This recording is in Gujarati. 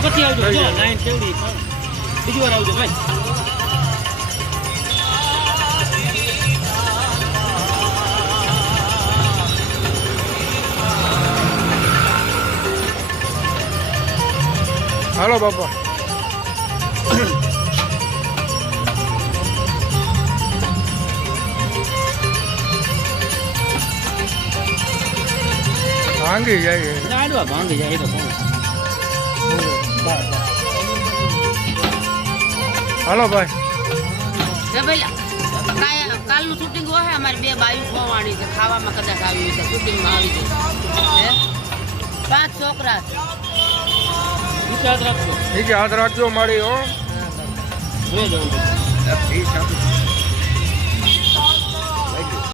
પછી આવજો જો લાઈન કેવડી બીજી વાર આવજો ભાઈ હાલો બાપા ભાંગી જાય લાડવા ભાંગી જાય તો હાલો ભાઈ કાલનું શૂટિંગ હોય અમારી 2 બાયું ખોવાણી છે ખાવામાં કદાચ આવી છે શૂટિંગમાં આવી છે 5 છોકરા યાદ રાખજો ઠીક હાથ રાખજો મારી હો જોઈ દઉં